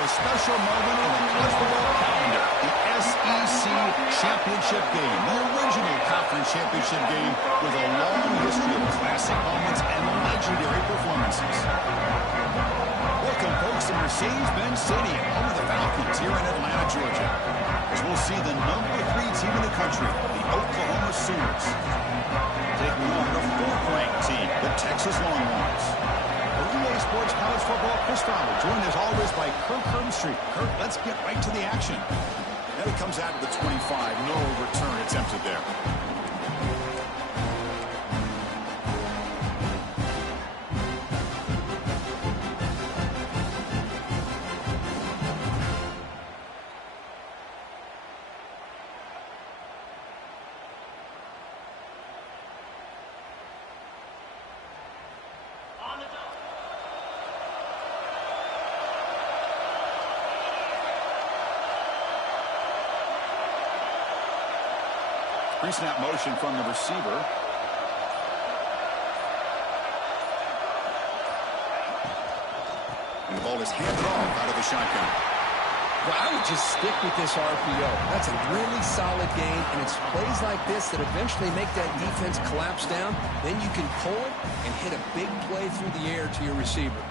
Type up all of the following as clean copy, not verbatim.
a special moment in the college football calendar. The SEC Championship game. The original conference championship game with a long history of classic moments and legendary performances. Welcome, folks, to Mercedes-Benz Stadium, home of the Falcons here in Atlanta, Georgia. As we'll see the #3 team in the country, the Oklahoma Sooners, taking on the 4th-ranked team, the Texas Longhorns. EA Sports College Football, Chris Fowler, joined as always by Kirk Herbstreit. Kirk, let's get right to the action. And it comes out of the 25. No return attempted there. Pre-snap motion from the receiver. And the ball is handed off out of the shotgun. Well, I would just stick with this RPO. That's a really solid game, and it's plays like this that eventually make that defense collapse down. Then you can pull it and hit a big play through the air to your receiver.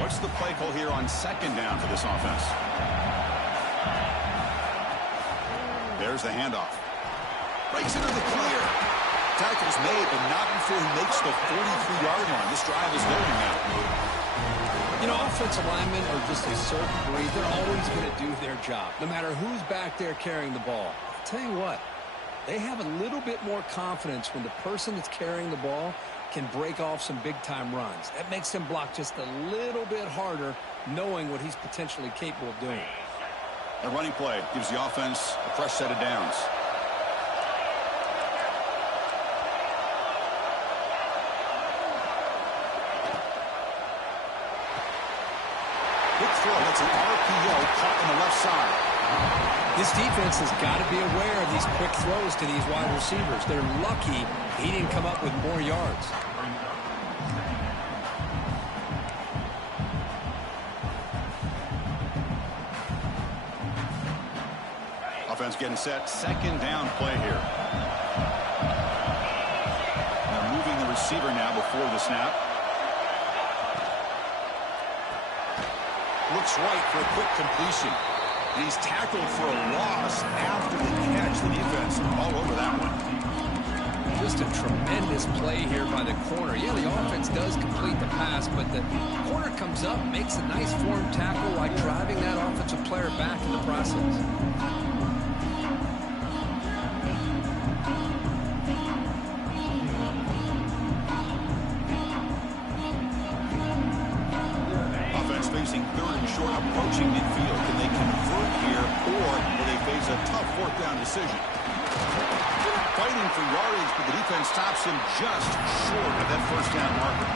What's the play call here on 2nd down for this offense? There's the handoff. Breaks into the clear. Tackle's made, but not before he makes the 43-yard line. This drive is going now. You know, offensive linemen are just a certain breed. They're always going to do their job, no matter who's back there carrying the ball. I'll tell you what, they have a little bit more confidence when the person that's carrying the ball can break off some big-time runs. That makes them block just a little bit harder, knowing what he's potentially capable of doing. A running play gives the offense a fresh set of downs. Quick throw. That's an RPO caught on the left side. This defense has got to be aware of these quick throws to these wide receivers. They're lucky he didn't come up with more yards. Offense getting set. 2nd down play here. They're moving the receiver now before the snap. Looks right for a quick completion. And he's tackled for a loss after the catch. The defense all over that one. Just a tremendous play here by the corner. Yeah, the offense does complete the pass, but the corner comes up, makes a nice form tackle while driving that offensive player back in the process. Facing 3rd and short, approaching midfield. Can they convert here, or will they face a tough 4th down decision? Fighting for yardage, but the defense stops him just short of that 1st down marker.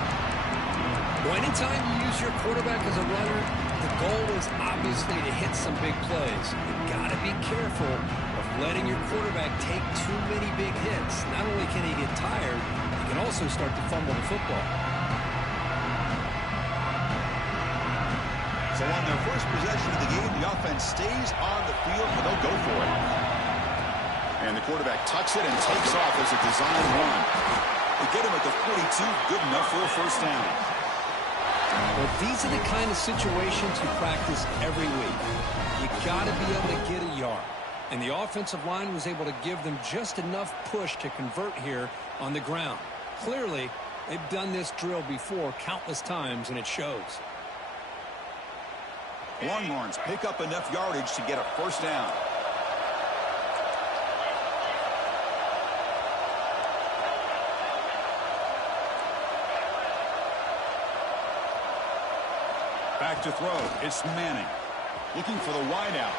Well, anytime you use your quarterback as a runner, the goal is obviously to hit some big plays. You've got to be careful of letting your quarterback take too many big hits. Not only can he get tired, he can also start to fumble the football. So on their first possession of the game, the offense stays on the field, but they'll go for it. And the quarterback tucks it and takes off as a design run. They get him at the 42, good enough for a 1st down. Well, these are the kind of situations you practice every week. You got to be able to get a yard. And the offensive line was able to give them just enough push to convert here on the ground. Clearly, they've done this drill before countless times, and it shows. Longhorns pick up enough yardage to get a 1st down. Back to throw. It's Manning. Looking for the wideout.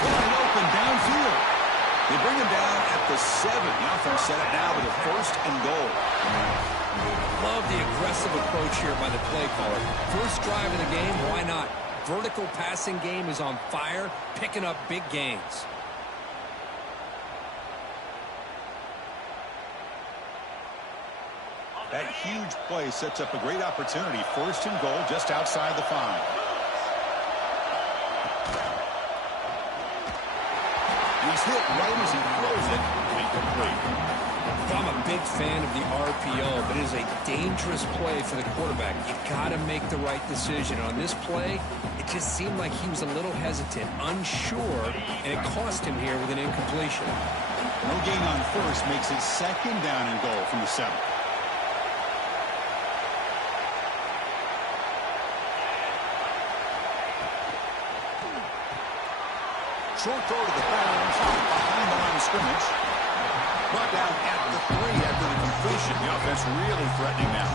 Wide open downfield. They bring him down at the 7. The offense set it now with a 1st and goal. Love the aggressive approach here by the play caller. First drive of the game, why not? Vertical passing game is on fire, picking up big gains. That huge play sets up a great opportunity. 1st and goal just outside the 5. He's hit right as he throws it. Incomplete. I'm a big fan of the RPO, but it is a dangerous play for the quarterback. You got to make the right decision. On this play, it just seemed like he was a little hesitant, unsure, and it cost him here with an incompletion. No gain on first makes it second down and goal from the 7. Short throw to the bounds behind the line of scrimmage. Brought down at the 3 after the completion. The offense really threatening now.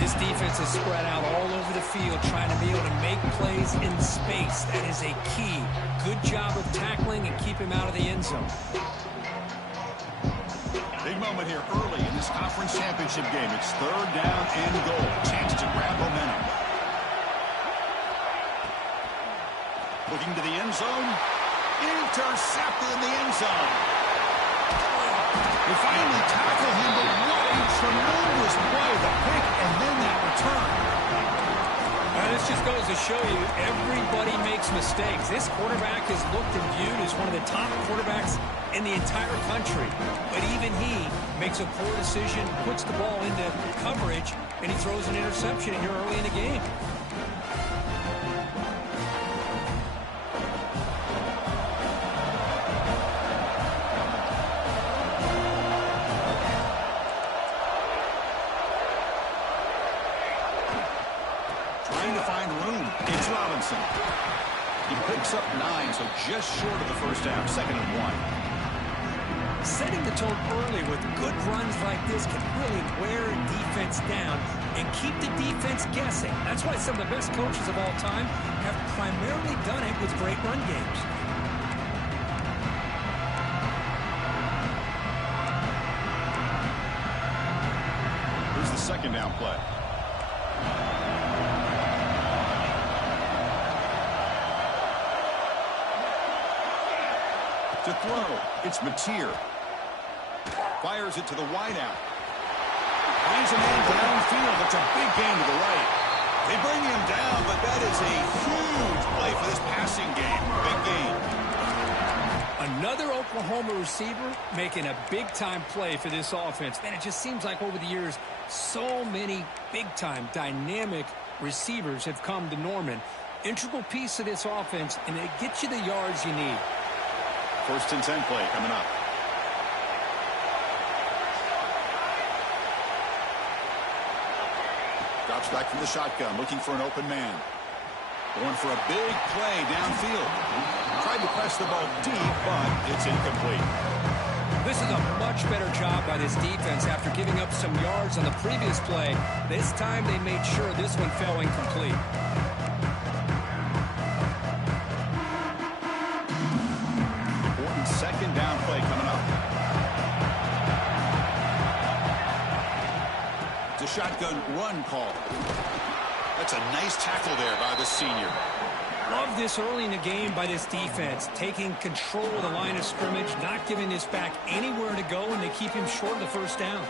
This defense is spread out all over the field, trying to be able to make plays in space. That is a key. Good job of tackling and keep him out of the end zone. Big moment here early in this conference championship game. It's third down and goal. Chance to grab momentum. Looking to the end zone. Intercepted in the end zone. They finally tackle him, but what a tremendous play. The pick and then that return. This just goes to show you everybody makes mistakes. This quarterback is looked and viewed as one of the top quarterbacks in the entire country. But even he makes a poor decision, puts the ball into coverage, and he throws an interception here early in the game. He picks up 9, so just short of the first down, 2nd and 1. Setting the tone early with good runs like this can really wear a defense down and keep the defense guessing. That's why some of the best coaches of all time have primarily done it with great run games. Here's the 2nd down play. To throw, it's Mateer. Fires it to the wideout. Finds a man downfield. That's a big gain to the right. They bring him down, but that is a huge play for this passing game. Big gain. Another Oklahoma receiver making a big-time play for this offense. Man, it just seems like over the years, so many big-time, dynamic receivers have come to Norman. Integral piece of this offense, and it gets you the yards you need. 1st and 10 play coming up. Drops back from the shotgun, looking for an open man. Going for a big play downfield. Tried to press the ball deep, but it's incomplete. This is a much better job by this defense after giving up some yards on the previous play. This time they made sure this one fell incomplete. Important 2nd down play coming up. It's a shotgun run call. That's a nice tackle there by the senior. Love this early in the game by this defense, taking control of the line of scrimmage, not giving this back anywhere to go, and they keep him short of the first down.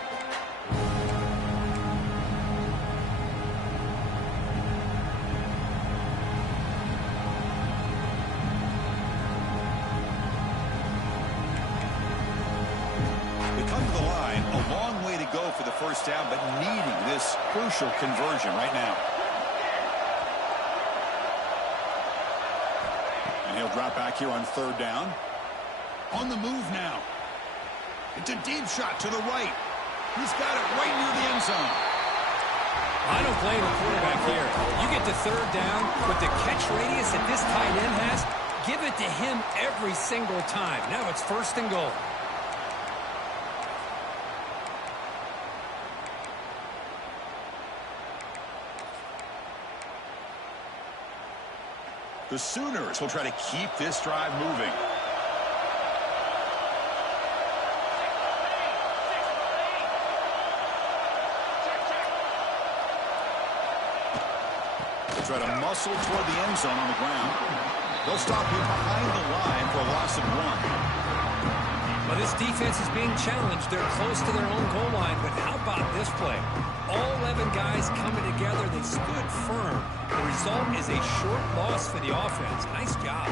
They come to the line, a long way to go for the first down, but needing this crucial conversion right now. He'll drop back here on 3rd down. On the move now. It's a deep shot to the right. He's got it right near the end zone. I don't blame the quarterback here. You get to 3rd down with the catch radius that this tight end has, give it to him every single time. Now it's 1st and goal. The Sooners will try to keep this drive moving. They try to muscle toward the end zone on the ground. They'll stop him behind the line for a loss of 1. Well, this defense is being challenged. They're close to their own goal line, but how about this play? All 11 guys coming together. They stood firm. The result is a short loss for the offense. Nice job.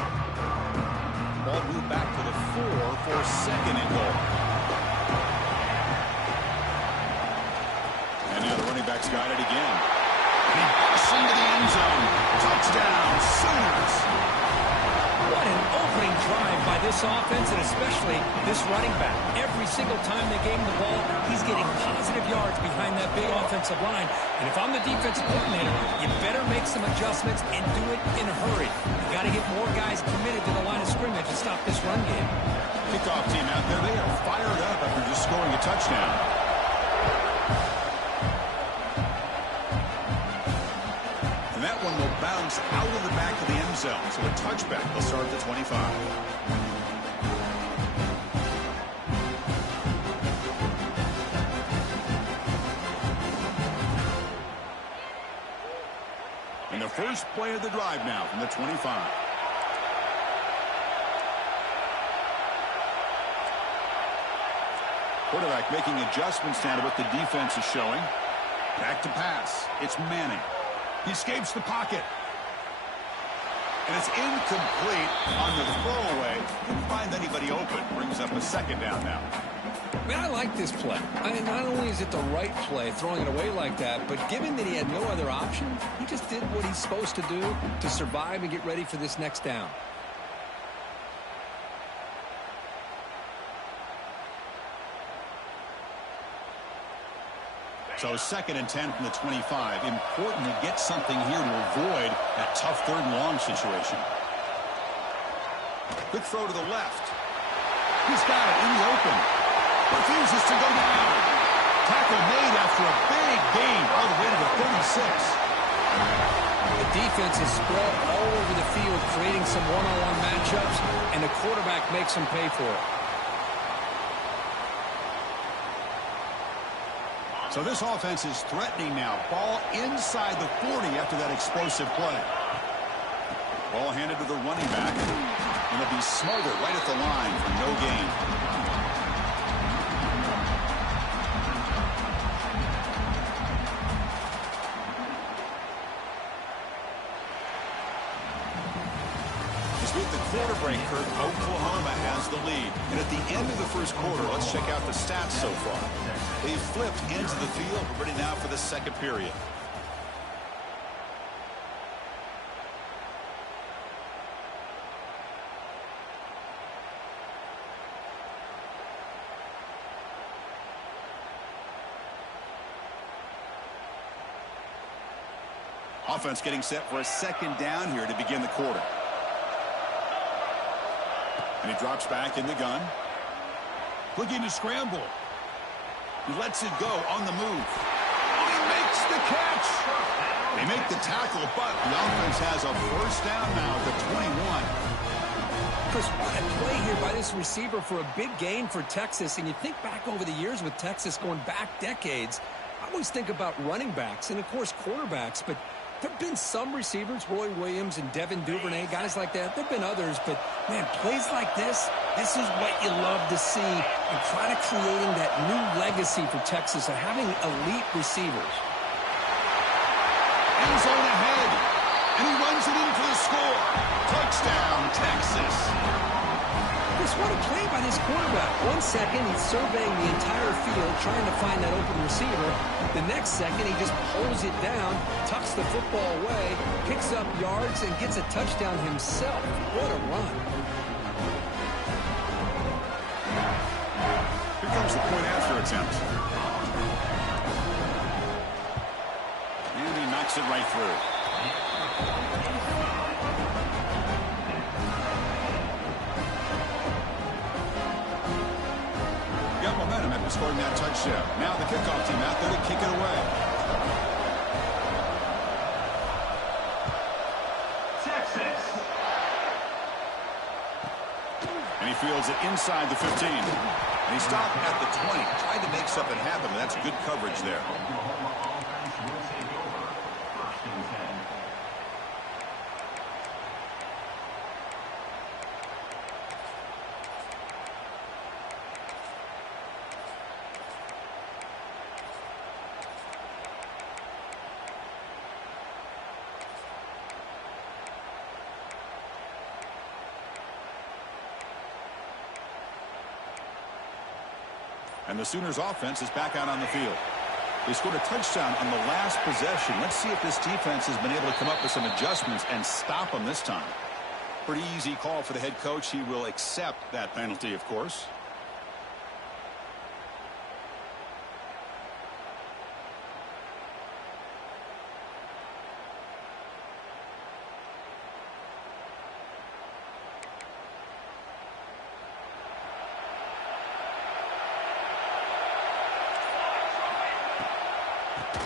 Ball moved back to the 4 for second and goal. And now the running back's got it again. And he busts into the end zone. Touchdown, Sooners. What an opening drive by this offense, and especially this running back. Every single time they gave him the ball, he's getting positive yards behind that big offensive line. And if I'm the defensive coordinator, you better make some adjustments and do it in a hurry. You got to get more guys committed to the line of scrimmage to stop this run game. Kickoff team out there, they are fired up after just scoring a touchdown. That one will bounce out of the back of the end zone, so a touchback will start at the 25. And the first play of the drive now from the 25. Quarterback making adjustments now to what the defense is showing. Back to pass. It's Manning. He escapes the pocket. And it's incomplete on the throwaway. Didn't find anybody open. Brings up a second down now. Man, I like this play. I mean, not only is it the right play, throwing it away like that, but given that he had no other option, he just did what he's supposed to do to survive and get ready for this next down. So 2nd and 10 from the 25. Important to get something here to avoid that tough 3rd and long situation. Quick throw to the left. He's got it in the open. Refuses to go down. Tackle made after a big gain all the way to the 36. The defense is spread all over the field, creating some one-on-one matchups, and the quarterback makes them pay for it. So this offense is threatening now. Ball inside the 40 after that explosive play. Ball handed to the running back. And it'll be Smolder right at the line for no gain. As with the quarter break, Kurt, Oklahoma has the lead. And at the end of the first quarter, let's check out the stats so far. They've flipped into the field. We're ready now for the second period. Offense getting set for a second down here to begin the quarter. And he drops back in the gun. Looking to scramble. He lets it go on the move. Oh, he makes the catch. They make the tackle, but the offense has a first down now at the 21. Chris, what a play here by this receiver for a big gain for Texas. And you think back over the years with Texas going back decades, I always think about running backs and, of course, quarterbacks, but there have been some receivers, Roy Williams and Devin Duvernay, guys like that. There have been others, but, man, plays like this is what you love to see and try to creating that new legacy for Texas of having elite receivers. End zone ahead, and he runs it in for the score. Touchdown, Texas. Chris, what a play by this quarterback. 1 second, he's surveying the entire field, trying to find that open receiver. The next second, he just pulls it down, tucks the football away, picks up yards, and gets a touchdown himself. What a run. Here comes the point after attempt. And he knocks it right through. Got momentum after scoring that touchdown. Now the kickoff team out there to kick it away. Texas. And he fields it inside the 15. And he stopped at the 20. Tried to make something happen, but that's good coverage there. And the Sooners offense is back out on the field. They scored a touchdown on the last possession. Let's see if this defense has been able to come up with some adjustments and stop them this time. Pretty easy call for the head coach. He will accept that penalty, of course.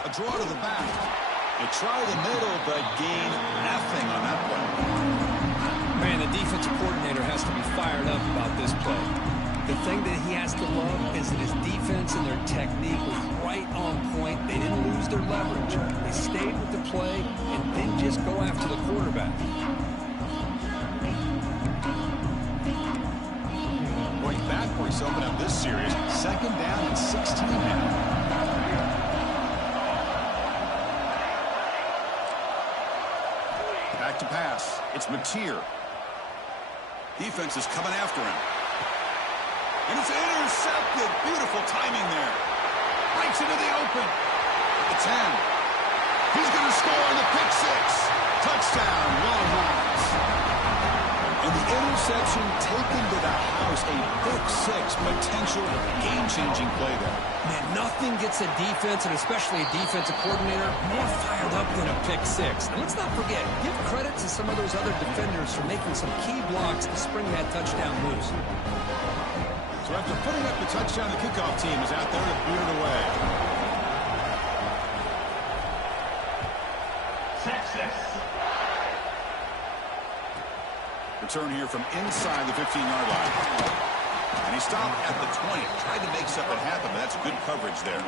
A draw to the back. They try the middle, but gain nothing on that play. Man, the defensive coordinator has to be fired up about this play. The thing that he has to love is that his defense and their technique was right on point. They didn't lose their leverage. They stayed with the play and didn't just go after the quarterback. Going backwards to open up this series. 2nd down and 16 now. Back to pass. It's Ncaa. Defense is coming after him. And it's intercepted. Beautiful timing there. Breaks into the open. At the 10. He's going to score on the pick six. Touchdown, Longhorns. And the interception taken to the house. A pick six. Potential game-changing play there. Man, nothing gets a defense, and especially a defensive coordinator, more fired up than a pick six. And let's not forget, give credit to some of those other defenders for making some key blocks to spring that touchdown loose. So after putting up the touchdown, the kickoff team is out there to boot it away. Return here from inside the 15-yard line. And he stopped at the 20. Tried to make something happen, but that's good coverage there.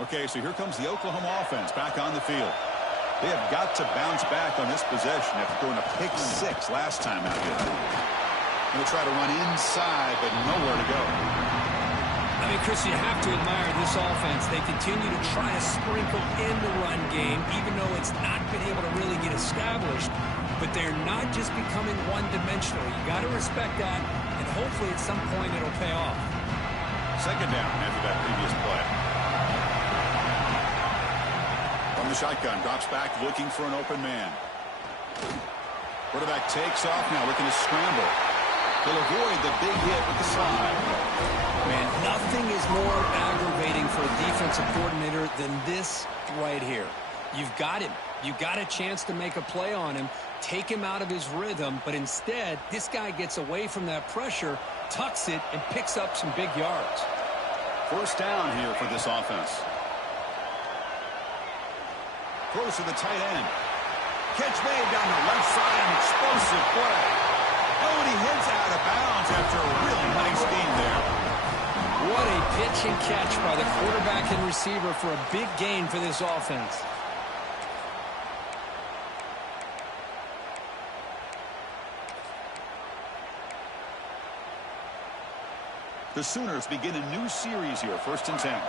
Okay, so here comes the Oklahoma offense back on the field. They have got to bounce back on this possession after throwing a pick six last time out here. Going to try to run inside, but nowhere to go. I mean, Chris, you have to admire this offense. They continue to try to sprinkle in the run game, even though it's not been able to really get established. But they're not just becoming one-dimensional. You got to respect that, and hopefully at some point it'll pay off. 2nd down after that previous play. From the shotgun, drops back, looking for an open man. Quarterback takes off now, looking to scramble. He'll avoid the big hit with the slide. Man, nothing is more aggravating for a defensive coordinator than this right here. You've got him. You got a chance to make a play on him, take him out of his rhythm, but instead, this guy gets away from that pressure, tucks it, and picks up some big yards. 1st down here for this offense. Close to the tight end. Catch made down the left side, an explosive play. Oh, and he hits out of bounds after a really nice game there. What a pitch and catch by the quarterback and receiver for a big gain for this offense. The Sooners begin a new series here, 1st and 10.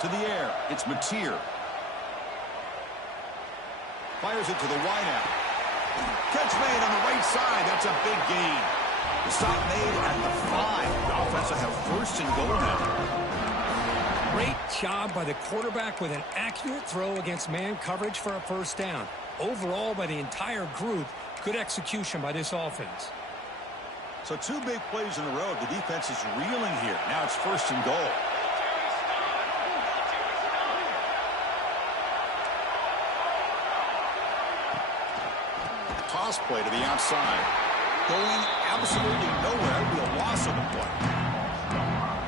To the air, it's Ncaa. Fires it to the wideout. Catch made on the right side. That's a big gain. The stop made at the 5. The offense will have 1st and goal now. Great job by the quarterback with an accurate throw against man coverage for a 1st down. Overall, by the entire group, good execution by this offense. So 2 big plays in a row. The defense is reeling here. Now it's 1st and goal. Toss play to the outside. Going absolutely nowhere. That would be a loss of the play.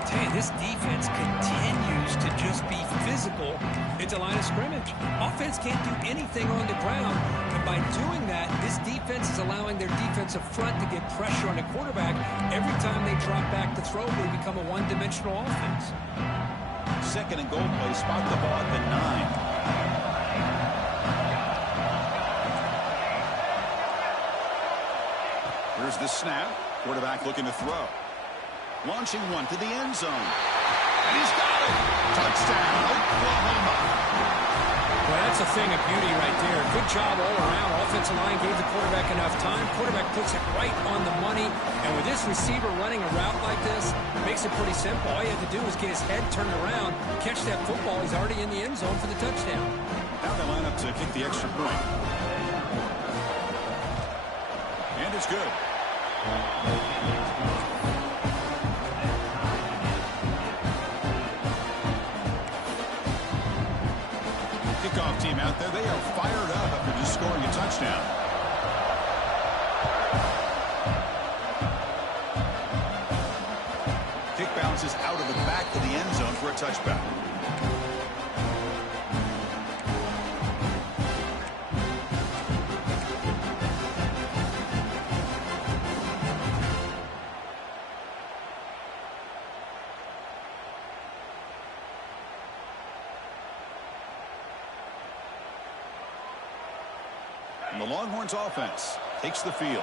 Hey, this defense continues to just be physical at the line of scrimmage. Offense can't do anything on the ground, and by doing that, this defense is allowing their defensive front to get pressure on the quarterback. Every time they drop back to throw, they become a one-dimensional offense. 2nd and goal play. Spot the ball at the 9. Here's the snap. Quarterback looking to throw. Launching one to the end zone. And he's got it. Touchdown, Oklahoma. Well, that's a thing of beauty right there. Good job all around. Offensive line gave the quarterback enough time. Quarterback puts it right on the money. And with this receiver running a route like this, it makes it pretty simple. All you have to do is get his head turned around, catch that football. He's already in the end zone for the touchdown. Now they line up to kick the extra point. And it's good. Kickoff team out there. They are fired up after just scoring a touchdown. Kick bounces out of the back of the end zone for a touchback. And the Longhorns offense takes the field.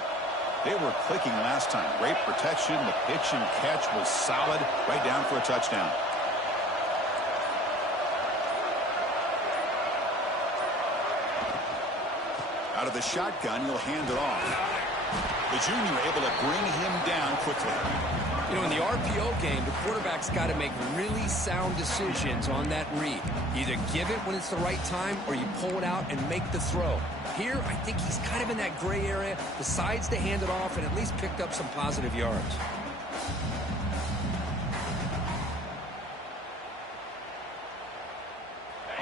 They were clicking last time. Great protection. The pitch and catch was solid. Right down for a touchdown. Out of the shotgun, he'll hand it off. The junior able to bring him down quickly. You know, in the RPO game, the quarterback's got to make really sound decisions on that read. Either give it when it's the right time or you pull it out and make the throw. Here, I think he's kind of in that gray area, decides to hand it off and at least picked up some positive yards.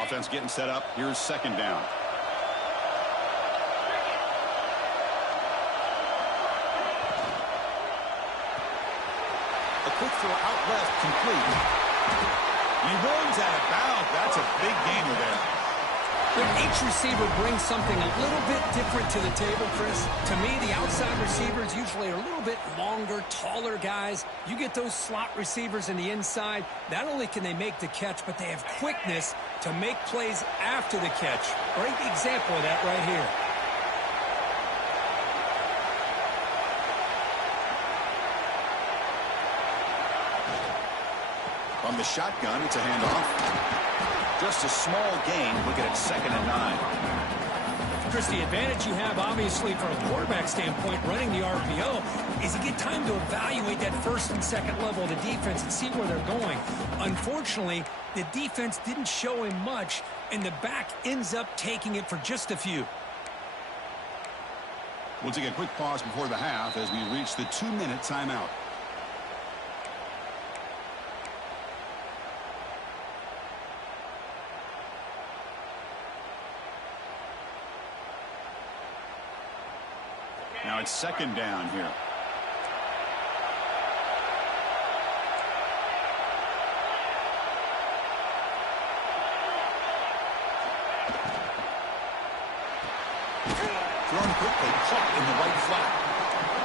Offense getting set up. Here's second down. A quick throw out left, complete. He runs out of bounds. That's a big gainer there. When each receiver brings something a little bit different to the table, Chris. To me, the outside receivers usually are a little bit longer, taller guys. You get those slot receivers in the inside, not only can they make the catch, but they have quickness to make plays after the catch. Great example of that right here. On the shotgun, it's a handoff. Just a small gain. Look at it, 2nd and 9. Chris, the advantage you have, obviously, from a quarterback standpoint, running the RPO, is you get time to evaluate that first and second level of the defense and see where they're going. Unfortunately, the defense didn't show him much, and the back ends up taking it for just a few. We'll take a quick pause before the half as we reach the 2-minute timeout. Now it's second down here. Thrown quickly, caught in the right flat.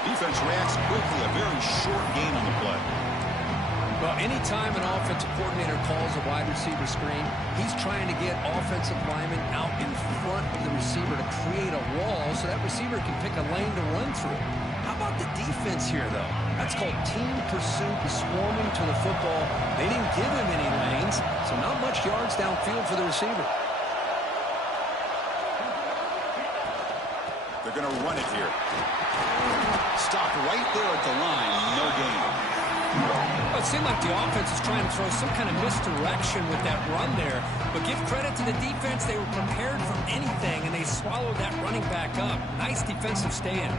Defense reacts quickly, a very short gain on the play. Well, anytime an offensive coordinator calls a wide receiver screen, he's trying to get offensive linemen out in front of the receiver to create a wall so that receiver can pick a lane to run through. How about the defense here, though? That's called team pursuit and swarming to the football. They didn't give him any lanes, so not much yards downfield for the receiver. They're going to run it here. Stopped right there at the line, no gain. Well, it seemed like the offense is trying to throw some kind of misdirection with that run there. But give credit to the defense. They were prepared for anything, and they swallowed that running back up. Nice defensive stand.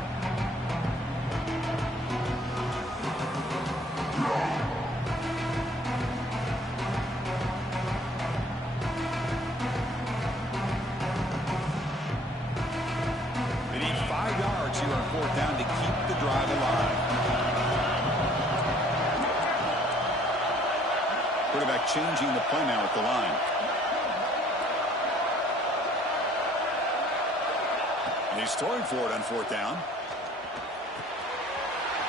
They need 5 yards here on 4th down to keep the drive alive. Quarterback changing the play now at the line. And he's throwing for it on 4th down.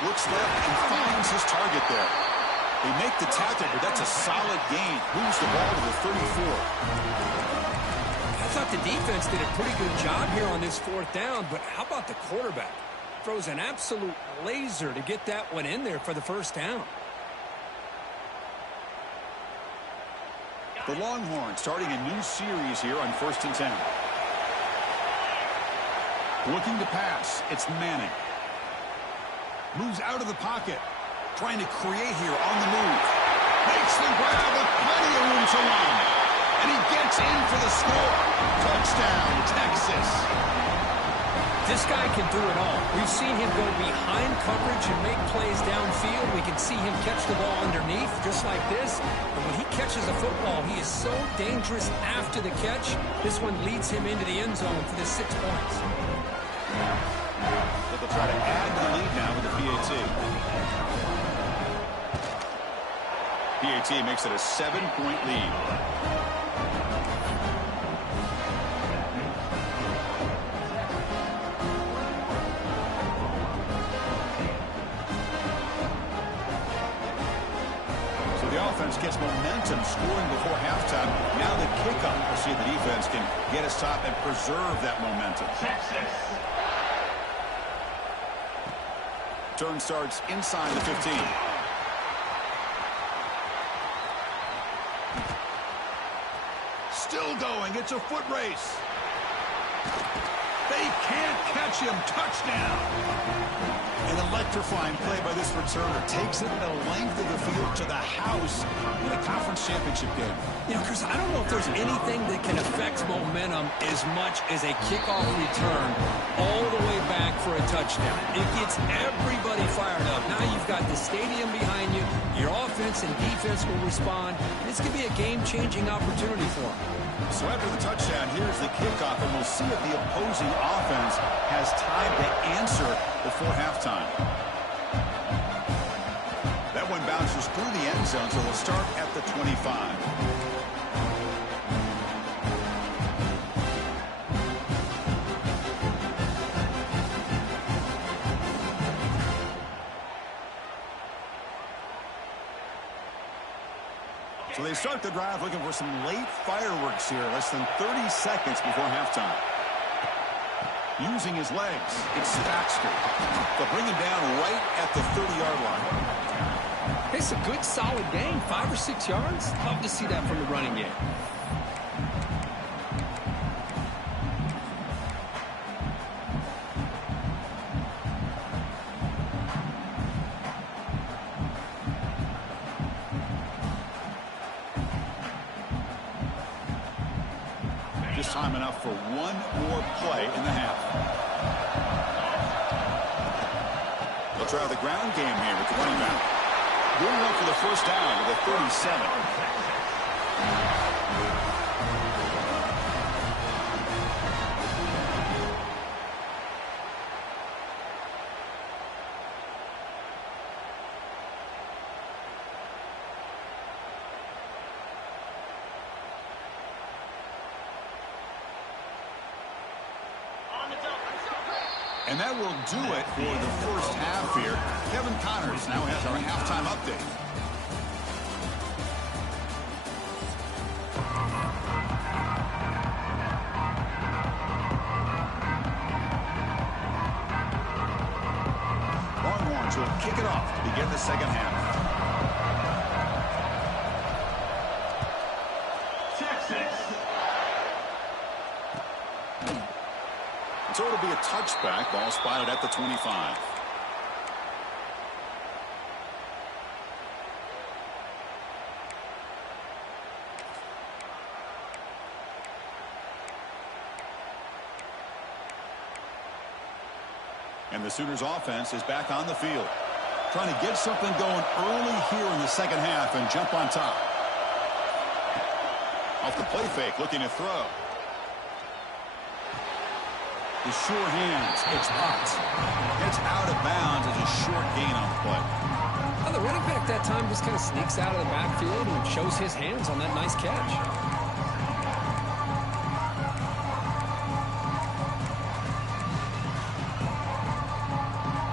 Looks left and finds his target there. They make the tackle, but that's a solid gain. Moves the ball to the 34. I thought the defense did a pretty good job here on this 4th down, but how about the quarterback? throws an absolute laser to get that one in there for the first down. The Longhorns starting a new series here on 1st and 10. Looking to pass. It's Manning. Moves out of the pocket. Trying to create here on the move. Makes the grab with plenty of room to run. And he gets in for the score. Touchdown, Texas. This guy can do it all. We've seen him go behind coverage and make plays downfield. We can see him catch the ball underneath just like this. And when he catches a football, he is so dangerous after the catch. This one leads him into the end zone for the 6 points. But they'll try to add the lead now with the PAT. PAT makes it a 7-point lead. So the offense gets momentum scoring before halftime. Now the kickoff. We'll see if the defense can get a stop and preserve that momentum. Turn starts inside the 15. Still going. It's a foot race. They can't catch him. Touchdown. An electrifying play by this returner. Takes it the length of the field to the house in a conference championship game. You know, Chris, I don't know if there's anything that can affect momentum as much as a kickoff return all the way back for a touchdown. It gets everybody fired up. Now you've got the stadium behind you. Your offense and defense will respond. This could be a game-changing opportunity for them. So after the touchdown, here's the kickoff, and we'll see if the opposing offense has time to answer before halftime. That one bounces through the end zone, so they'll start at the 25. So they start the drive looking for some late fireworks here, less than 30 seconds before halftime. Using his legs, it's Baxter. They'll bring him down right at the 30-yard line. It's a good, solid game, 5 or 6 yards. Love to see that from the running game. Time enough for one more play in the half. They'll try the ground game here with the running back. Going up for the first down to the 37. And that will do it for the first half here. Kevin Connors now has our halftime update. Longhorns will kick it off to begin the second half. So it'll be a touchback. Ball spotted at the 25. And the Sooners offense is back on the field. Trying to get something going early here in the second half and jump on top. Off the play fake, looking to throw. The sure hands. It's popped. It's out of bounds as a short gain on the play. Well, the running back that time just kind of sneaks out of the backfield and shows his hands on that nice catch.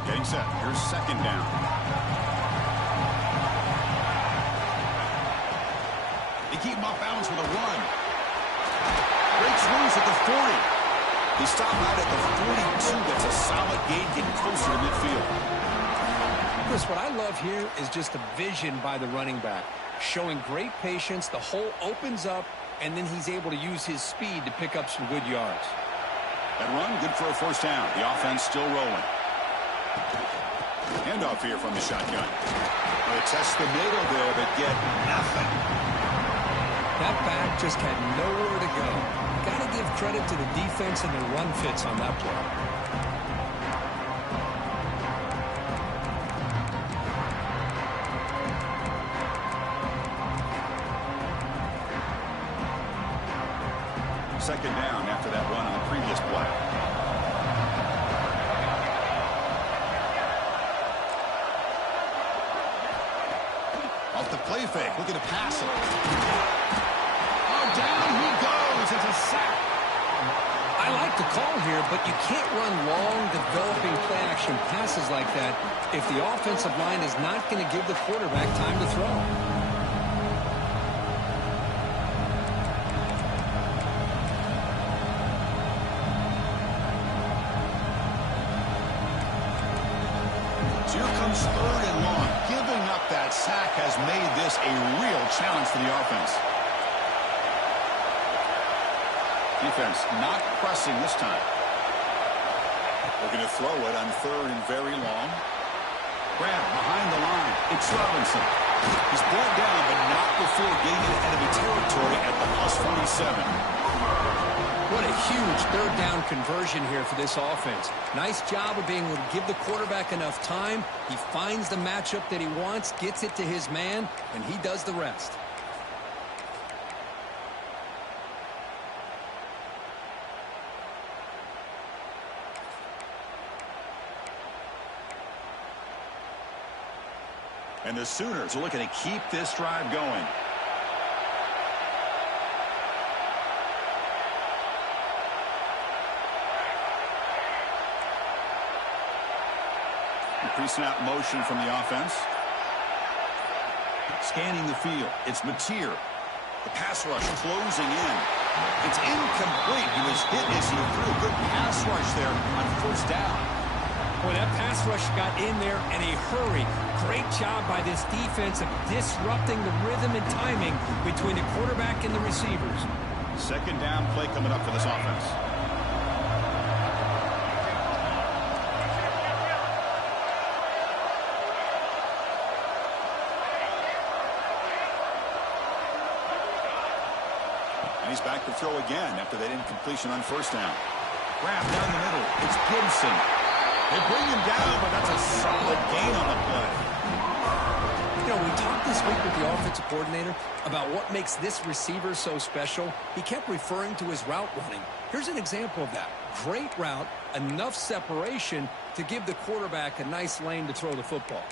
Getting set. Here's second down. They keep him off balance with a run. Breaks loose at the 40. He stopped out at the 42. That's a solid gain, getting closer to midfield. Chris, what I love here is just the vision by the running back. Showing great patience, the hole opens up, and then he's able to use his speed to pick up some good yards. That run, good for a first down. The offense still rolling. Handoff here from the shotgun. They test the middle there, but get nothing. That back just had nowhere to go. Got to give credit to the defense and their run fits on that play. Second down after that run on the previous play. Off the play fake, looking to pass it. Oh, down he goes. It's a sack. I like the call here, but you can't run long, developing play-action passes like that if the offensive line is not going to give the quarterback time to throw. Third and long. Giving up that sack has made this a real challenge for the offense. Defense not pressing this time. They're going to throw it on third and very long. Grab behind the line. It's Robinson. He's brought down, but not before getting into enemy territory at the +47. What a huge third down conversion here for this offense. Nice job of being able to give the quarterback enough time. He finds the matchup that he wants, gets it to his man, and he does the rest. And the Sooners are looking to keep this drive going. Pre-snap motion from the offense. Scanning the field. It's Mateer. The pass rush closing in. It's incomplete. He was hit as he threw a good pass rush there on first down. Boy, that pass rush got in there in a hurry. Great job by this defense of disrupting the rhythm and timing between the quarterback and the receivers. Second down play coming up for this offense. He's back to throw again after that incompletion on first down. Grab down the middle. It's Gibson. They bring him down, but that's a solid gain on the play. You know, we talked this week with the offensive coordinator about what makes this receiver so special. He kept referring to his route running. Here's an example of that. Great route, enough separation to give the quarterback a nice lane to throw the football.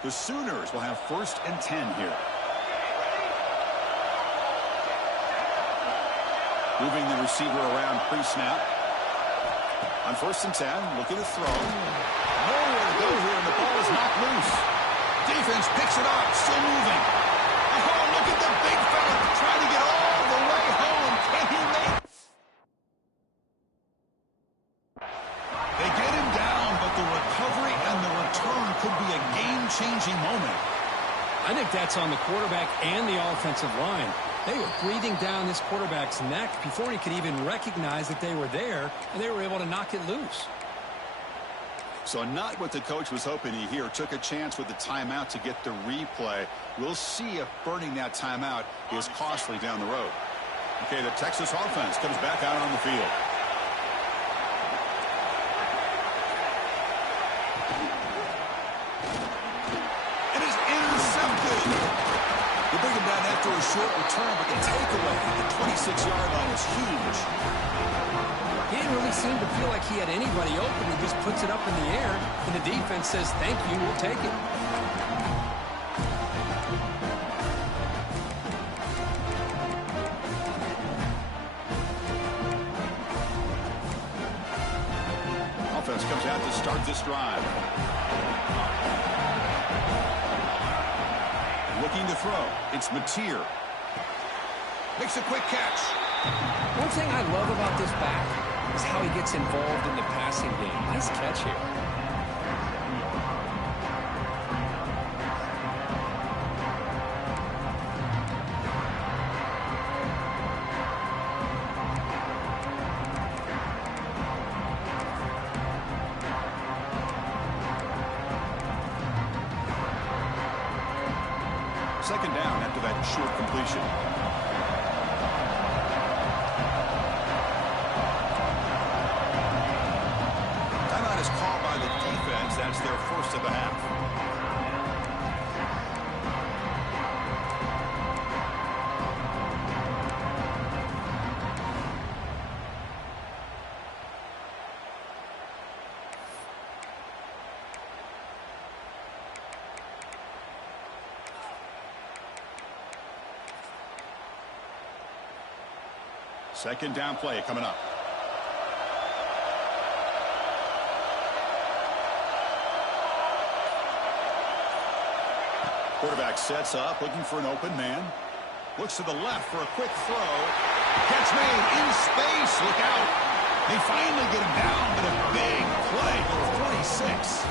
The Sooners will have first and 10 here. Moving the receiver around pre-snap. On first and 10, looking to throw. Nowhere to go here, and the ball is knocked loose. Defense picks it up, still moving. Oh, look at the big fella trying to get all the way home. Can he make it? They get him down, but the recovery and the return could be a game-changing moment. I think that's on the quarterback and the offensive line. They were breathing down this quarterback's neck before he could even recognize that they were there, and they were able to knock it loose. So not what the coach was hoping to hear. Took a chance with the timeout to get the replay. We'll see if burning that timeout is costly down the road. Okay, the Texas offense comes back out on the field. After a short return, but the takeaway at the 26-yard line is huge. He didn't really seem to feel like he had anybody open. He just puts it up in the air, and the defense says, thank you, we'll take it. Offense comes out to start this drive. Looking to throw. It's Ncaa. Makes a quick catch. One thing I love about this back is how he gets involved in the passing game. Nice catch here. Second down after that short completion. Timeout is called by the defense. That's their first of the half. Second down play coming up. Quarterback sets up, looking for an open man. Looks to the left for a quick throw. Catch made in space. Look out. They finally get him down, but a big play for 46.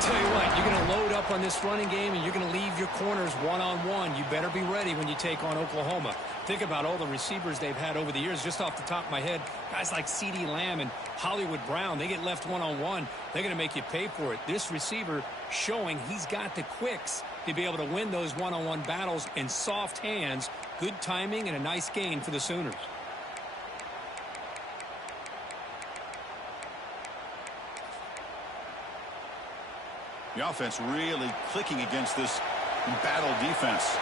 Tell you what, you're going to load up on this running game and you're going to leave your corners one-on-one. You better be ready when you take on Oklahoma. Think about all the receivers they've had over the years. Just off the top of my head, guys like CeeDee Lamb and Hollywood Brown, they get left one-on-one. They're going to make you pay for it. This receiver showing he's got the quicks to be able to win those one-on-one battles in soft hands. Good timing and a nice gain for the Sooners. The offense really clicking against this battle defense.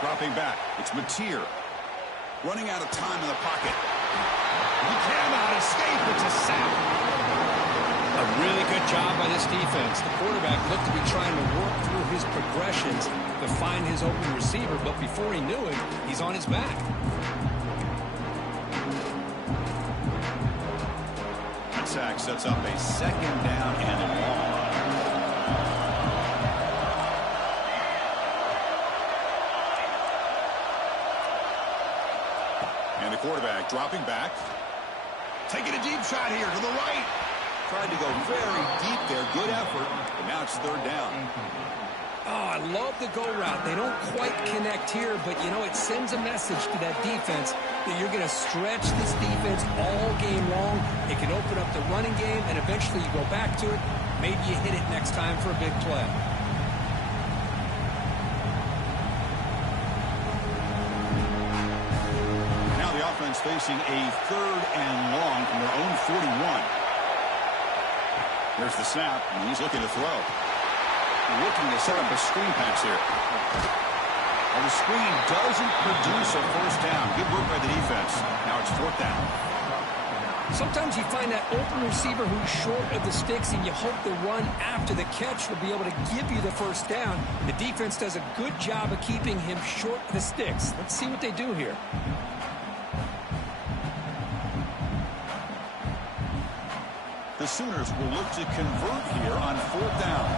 Dropping back. It's Ncaa. Running out of time in the pocket. He cannot escape. It's a sack. A really good job by this defense. The quarterback looked to be trying to work through his progressions to find his open receiver, but before he knew it, he's on his back. Sack sets up a second down and long. And the quarterback dropping back. Taking a deep shot here to the right. Tried to go very deep there. Good effort. But now it's third down. Oh, I love the go route. They don't quite connect here, but, you know, it sends a message to that defense that you're going to stretch this defense all game long. It can open up the running game, and eventually you go back to it. Maybe you hit it next time for a big play. Now the offense facing a third and long from their own 41. There's the snap, and he's looking to throw. Looking to set up a screen pass here. And the screen doesn't produce a first down. Good work by the defense. Now it's fourth down. Sometimes you find that open receiver who's short of the sticks, and you hope the run after the catch will be able to give you the first down. The defense does a good job of keeping him short of the sticks. Let's see what they do here. The Sooners will look to convert here on fourth down.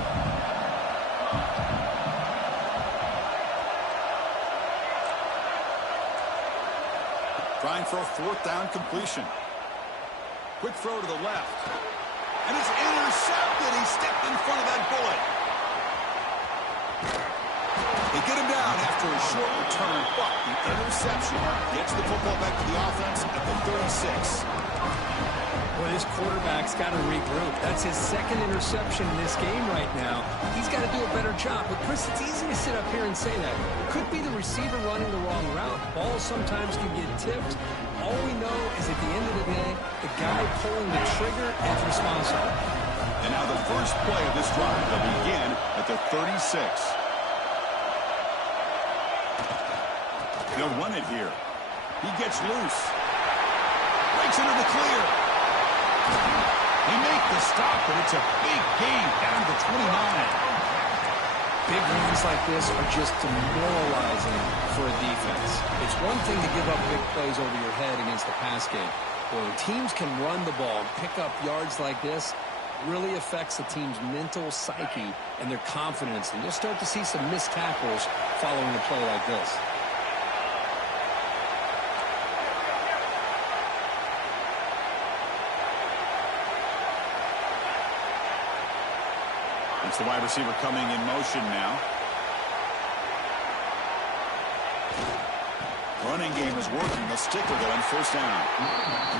Trying for a fourth down completion. Quick throw to the left. And it's intercepted. He stepped in front of that bullet. They get him down after a short return, but the interception gets the football back to the offense at the 36. Well, this quarterback's got to regroup. That's his second interception in this game right now. He's got to do a better job. But, Chris, it's easy to sit up here and say that. Could be the receiver running the wrong route. Balls sometimes can get tipped. All we know is at the end of the day, the guy pulling the trigger is responsible. And now the first play of this drive will begin at the 36. They'll run it here. He gets loose. Breaks into the clear. They make the stop, but it's a big gain down to 29. Big runs like this are just demoralizing for a defense. It's one thing to give up big plays over your head against the pass game, When teams can run the ball and pick up yards like this, it really affects the team's mental psyche and their confidence. And you'll start to see some missed tackles following a play like this. It's the wide receiver coming in motion now. Running game is working. They'll stick with it on first down.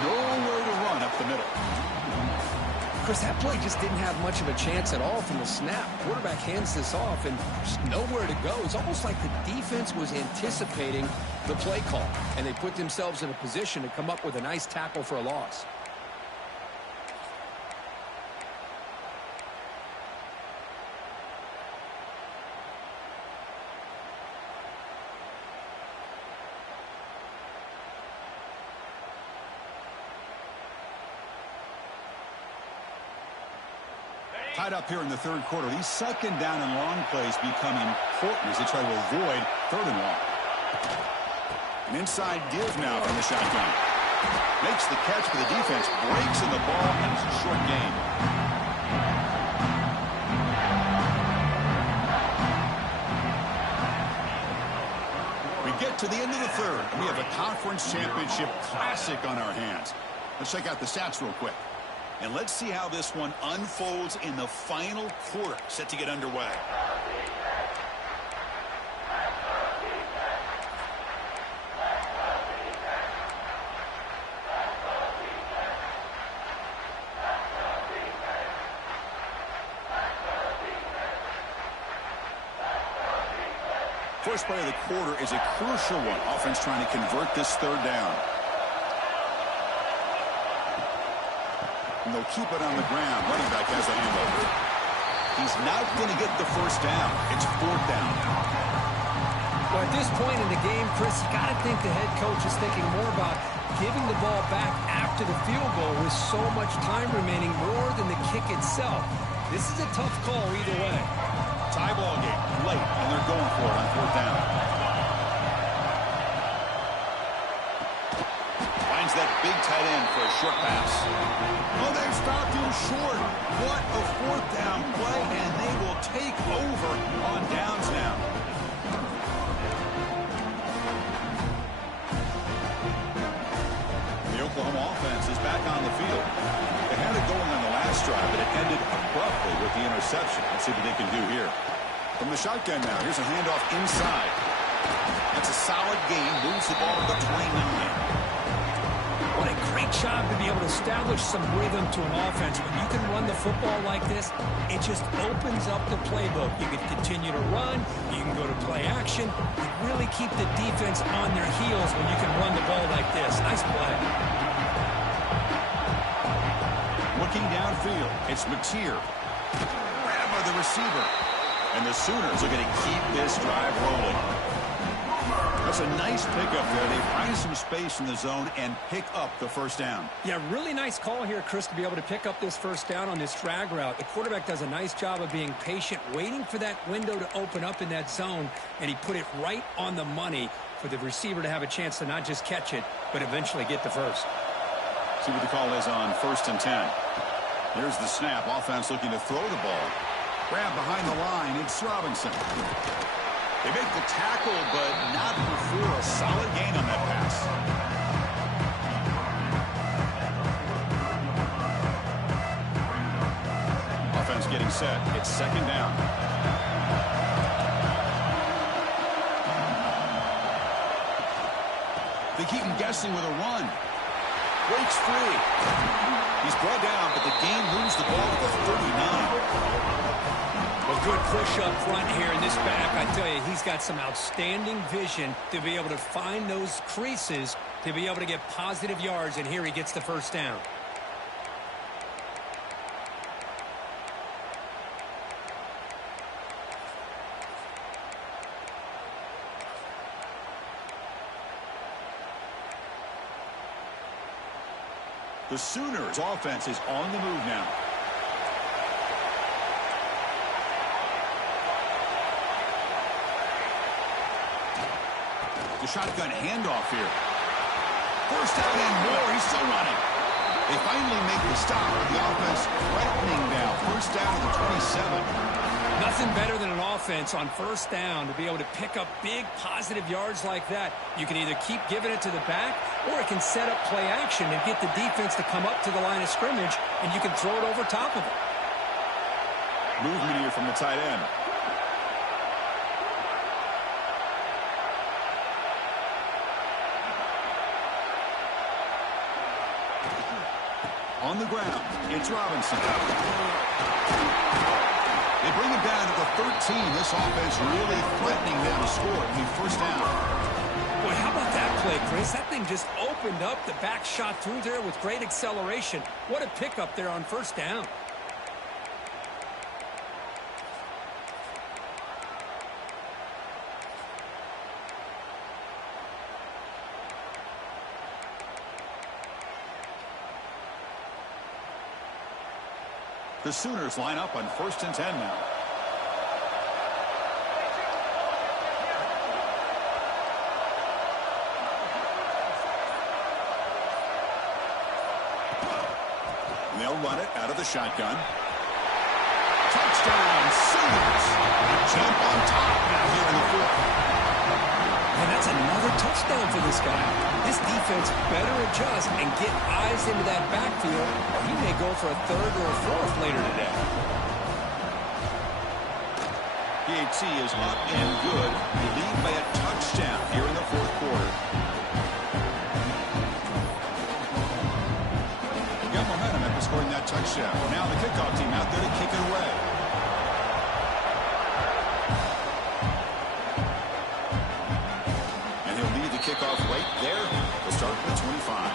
Nowhere to run up the middle. Chris, that play just didn't have much of a chance at all from the snap. Quarterback hands this off and there's nowhere to go. It's almost like the defense was anticipating the play call, and they put themselves in a position to come up with a nice tackle for a loss. Tied up here in the third quarter. These second down and long plays become important as they try to avoid third and long. An inside give now from the shotgun. Makes the catch, but the defense breaks in the ball, and it's a short gain. We get to the end of the third, and we have a conference championship classic on our hands. Let's check out the stats real quick. And let's see how this one unfolds in the final quarter, set to get underway. First play of the quarter is a crucial one. Offense trying to convert this third down. And they'll keep it on the ground. Running back has the handover. He's not going to get the first down. It's fourth down now. Well, at this point in the game, Chris, you got to think the head coach is thinking more about giving the ball back after the field goal with so much time remaining more than the kick itself. This is a tough call either way. Tie ball game late, and they're going for it on fourth down. Finds that big tight end for a short pass. Oh, they've stopped him short. What a fourth down play, and they will take over on downs now. The Oklahoma offense is back on the field. They had it going on the last drive, but it ended abruptly with the interception. Let's see what they can do here. From the shotgun now, here's a handoff inside. That's a solid gain, moves the ball to the 29. What a great job to be able to establish some rhythm to an offense. When you can run the football like this, it just opens up the playbook. You can continue to run. You can go to play action. You really keep the defense on their heels when you can run the ball like this. Nice play. Looking downfield, it's Mateer. Grab by the receiver. And the Sooners are going to keep this drive rolling. That's a nice pickup there. They find some space in the zone and pick up the first down. Yeah, really nice call here, Chris, to be able to pick up this first down on this drag route. The quarterback does a nice job of being patient, waiting for that window to open up in that zone, and he put it right on the money for the receiver to have a chance to not just catch it, but eventually get the first. See what the call is on 1st and 10. Here's the snap. Offense looking to throw the ball. Grab behind the line. It's Robinson. They make the tackle, but not before a solid gain on that pass. Offense getting set. It's second down. They keep him guessing with a run. Breaks free. He's brought down, but the game moves the ball to the 39. Well, good push up front here in this back. I tell you, he's got some outstanding vision to be able to find those creases, to be able to get positive yards, and here he gets the first down. The Sooners' offense is on the move now. The shotgun handoff here. First down and more. He's still running. They finally make the stop. The offense threatening now. First down to the 27. Nothing better than an offense on first down to be able to pick up big positive yards like that. You can either keep giving it to the back, or it can set up play action and get the defense to come up to the line of scrimmage, and you can throw it over top of it. Movement here from the tight end. On the ground, it's Robinson. They bring him down to the 13. This offense really threatening them to score. I mean, first down. Boy, how about that play, Chris? That thing just opened up. The back shot through there with great acceleration. What a pickup there on first down. The Sooners line up on 1st and 10 now. They'll run it out of the shotgun. Touchdown, Sooners. Jump on top now here in the 4th. And that's another touchdown for this guy. This defense better adjust and get eyes into that backfield, or he may go for a 3rd or a 4th later today. PAT is up and good. They lead by a touchdown here in the 4th quarter. Got momentum after scoring that touchdown. Now the kickoff team out there to kick it away. Kickoff right there. We'll start at the 25.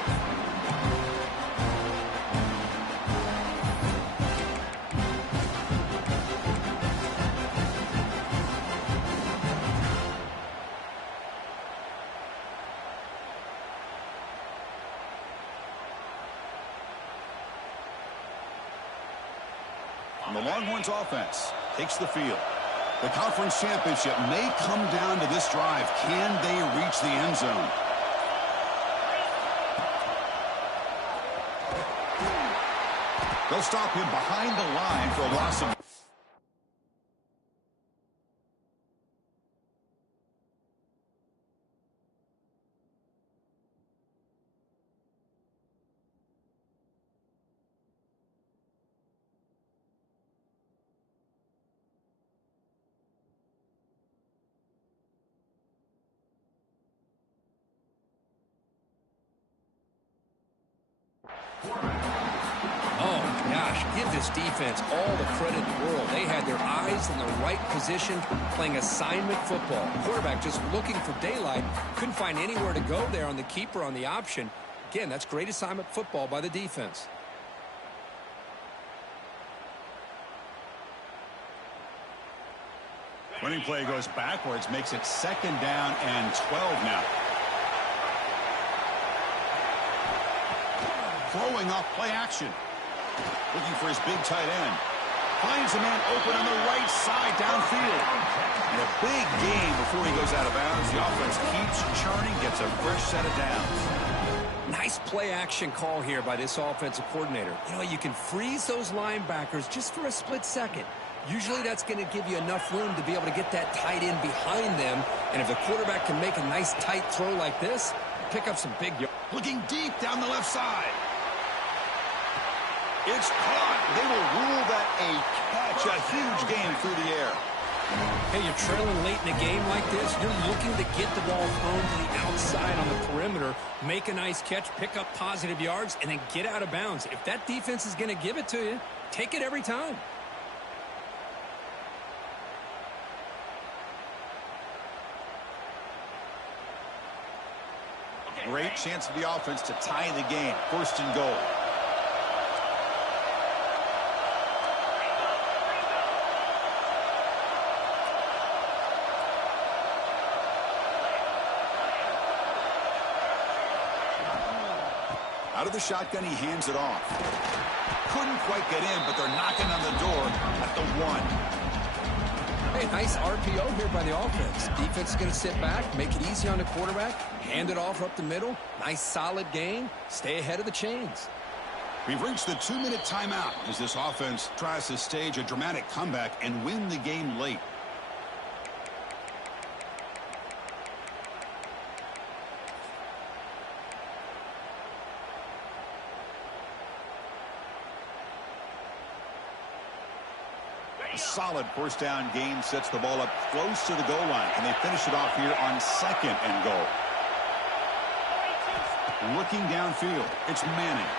And the Longhorns offense takes the field. The conference championship may come down to this drive. Can they reach the end zone? They'll stop him behind the line for a loss of... Give this defense all the credit in the world. They had their eyes in the right position, playing assignment football. The quarterback just looking for daylight. Couldn't find anywhere to go there on the keeper on the option. Again, that's great assignment football by the defense. Running play goes backwards, makes it 2nd down and 12 now. Throwing off play action. Looking for his big tight end. Finds a man open on the right side downfield. And a big gain before he goes out of bounds. The offense keeps churning, gets a fresh set of downs. Nice play action call here by this offensive coordinator. You know, you can freeze those linebackers just for a split second. Usually that's going to give you enough room to be able to get that tight end behind them. And if the quarterback can make a nice tight throw like this, pick up some big yards. Looking deep down the left side. It's caught. They will rule that a catch, a huge gain through the air. Hey, you're trailing late in a game like this. You're looking to get the ball thrown to the outside on the perimeter, make a nice catch, pick up positive yards, and then get out of bounds. If that defense is going to give it to you, take it every time. Great chance for the offense to tie the game. 1st and goal. Out of the shotgun, he hands it off. Couldn't quite get in, but they're knocking on the door at the 1. Hey, nice RPO here by the offense. Defense is going to sit back, make it easy on the quarterback, hand it off up the middle. Nice, solid gain. Stay ahead of the chains. We've reached the 2-minute timeout as this offense tries to stage a dramatic comeback and win the game late. A solid first down gain sets the ball up close to the goal line, and they finish it off here on 2nd and goal. Looking downfield, it's Manning.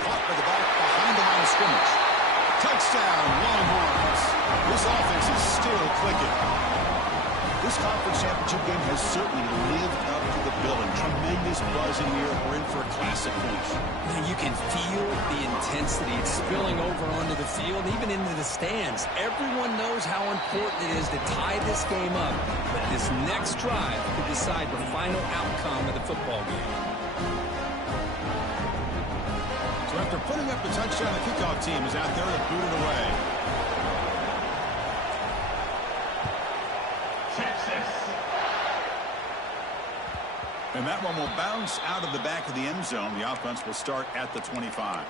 Caught by the back behind the line of scrimmage. Touchdown, Longhorns. This offense is still clicking. This conference championship game has certainly lived up to the billing. Tremendous buzz in here. We're in for a classic finish. Man, you can feel the intensity. It's spilling over onto the field, even into the stands. Everyone knows how important it is to tie this game up. But this next drive could decide the final outcome of the football game. So after putting up the touchdown, the kickoff team is out there to boot it away. And that one will bounce out of the back of the end zone. The offense will start at the 25.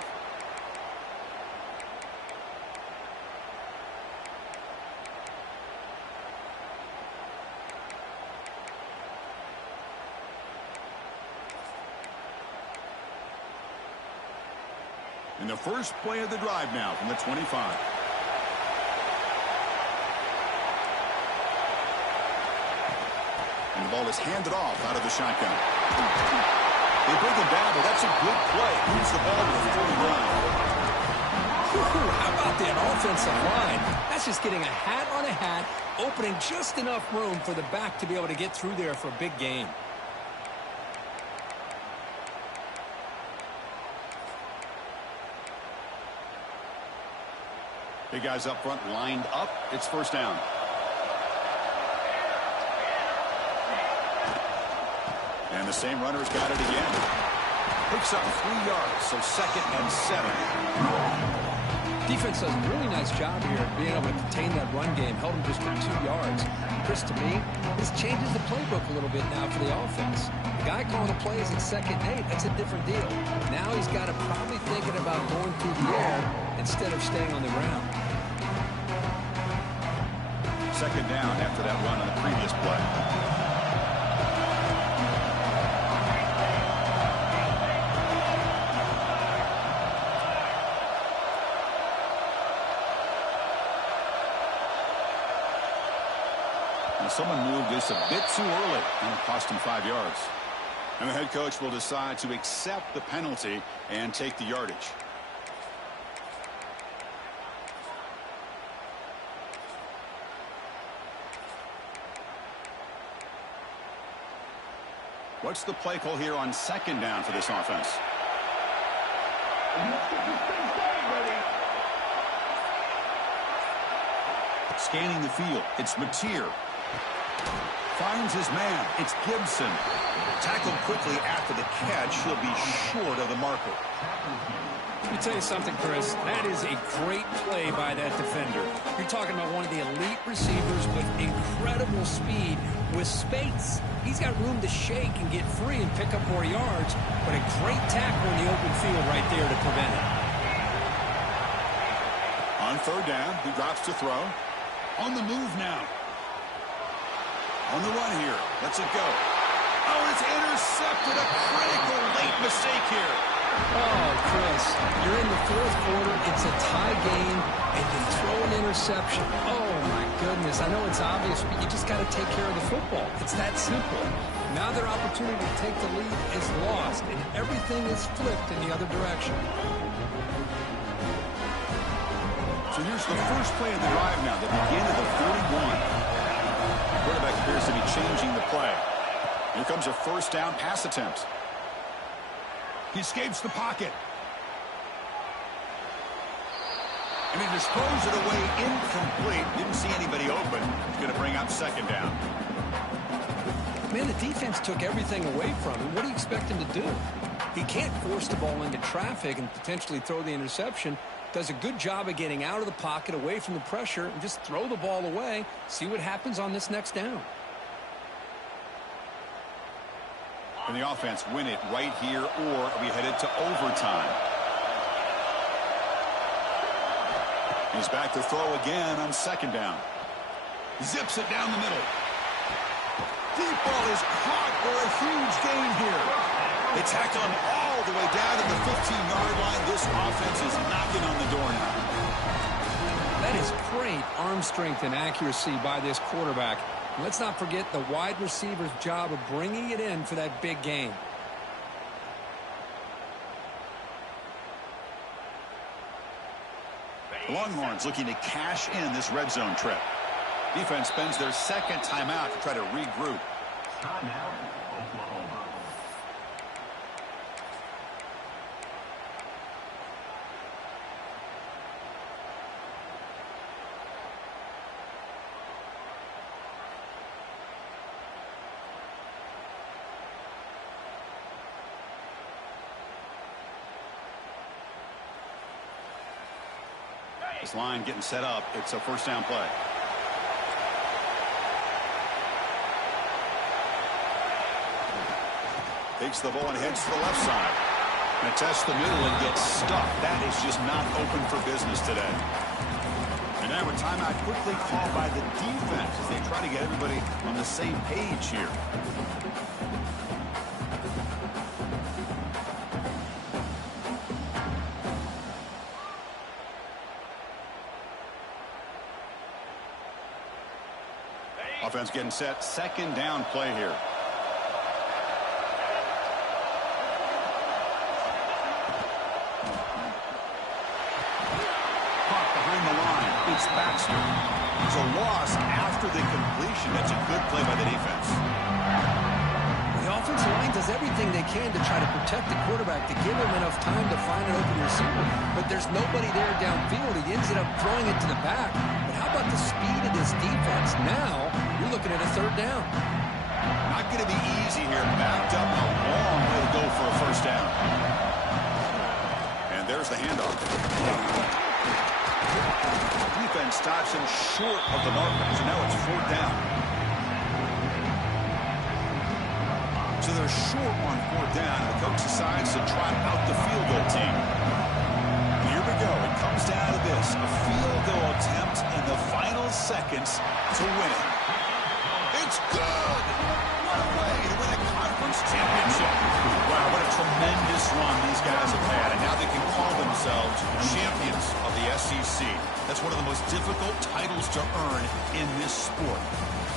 And the first play of the drive now from the 25. And the ball is handed off out of the shotgun. They bring him down, but that's a good play. Moves the ball to the 49. How about that offensive line? That's just getting a hat on a hat, opening just enough room for the back to be able to get through there for a big gain. Big guys up front lined up. It's first down. And the same runner's got it again. Picks up 3 yards, so 2nd and 7. Defense does a really nice job here of being able to contain that run game. Held him just for 2 yards. Chris, to me, this changes the playbook a little bit now for the offense. The guy calling the plays at 2nd and 8, that's a different deal. Now he's got to probably thinking about going through the air instead of staying on the ground. 2nd down after that run on the previous play. Someone moved this a bit too early, and it cost him 5 yards. And the head coach will decide to accept the penalty and take the yardage. What's the play call here on 2nd down for this offense? Scanning the field, it's Mateer. Finds his man. It's Gibson. Tackled quickly after the catch. He'll be short of the marker. Let me tell you something, Chris. That is a great play by that defender. You're talking about one of the elite receivers with incredible speed, with space. He's got room to shake and get free and pick up more yards, but a great tackle in the open field right there to prevent it. On 3rd down, he drops to throw. On the move now. On the run here. Lets it go. Oh, it's intercepted. A critical late mistake here. Oh, Chris, you're in the 4th quarter. It's a tie game, and you throw an interception. Oh, my goodness. I know it's obvious, but you just got to take care of the football. It's that simple. Now their opportunity to take the lead is lost, and everything is flipped in the other direction. So here's the first play of the drive now, the begin of the 41. Quarterback appears to be changing the play. Here comes a first down pass attempt. He escapes the pocket. And he disposed it away incomplete. Didn't see anybody open. He's going to bring up 2nd down. Man, the defense took everything away from him. What do you expect him to do? He can't force the ball into traffic and potentially throw the interception. Does a good job of getting out of the pocket, away from the pressure, and just throw the ball away. See what happens on this next down. Can the offense win it right here, or are we headed to overtime? He's back to throw again on second down. Zips it down the middle. Deep ball is caught for a huge gain here. They tack on all the way down to the 15-yard line. This offense is knocking on the door now. That is great arm strength and accuracy by this quarterback. Let's not forget the wide receiver's job of bringing it in for that big gain. The Longhorns looking to cash in this red zone trip. Defense spends their second timeout to try to regroup. Timeout, Oklahoma. This line getting set up. It's a first down play. Takes the ball and heads to the left side. And tests the middle and gets stuck. That is just not open for business today. And now a timeout quickly called by the defense as they try to get everybody on the same page here. Offense getting set. Second down play here. Caught behind the line. It's Baxter. It's a loss after the completion. That's a good play by the defense. The offensive line does everything they can to try to protect the quarterback, to give him enough time to find an open receiver. But there's nobody there downfield. He ends up throwing it to the back. But how about the speed of this defense? Now you're looking at a third down. Not going to be easy here. Backed up a long way to go for a first down. And there's the handoff. Defense stops him short of the marker. So now it's fourth down. So they're short on fourth down. The coach decides to trot out the field goal team. Here we go. It comes down to this. A field goal attempt in the final seconds to win it. It's good! What a way to win a conference championship. Wow, what a tremendous run these guys have had. And now they can call themselves champions of the SEC. That's one of the most difficult titles to earn in this sport.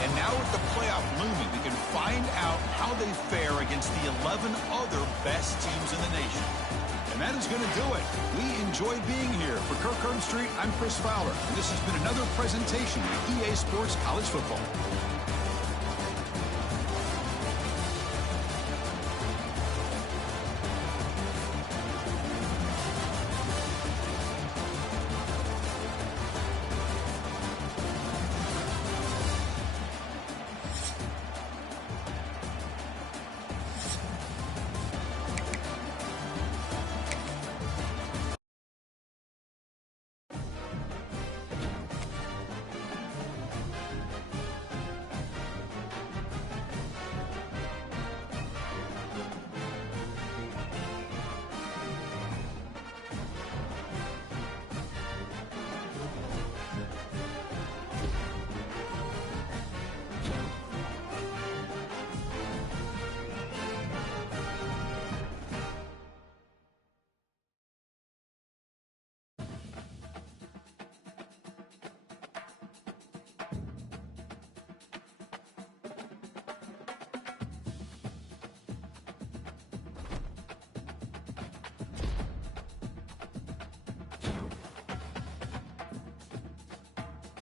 And now with the playoff looming, we can find out how they fare against the 11 other best teams in the nation. And that is going to do it. We enjoyed being here. For Kirk Street, I'm Chris Fowler. And this has been another presentation of EA Sports College Football.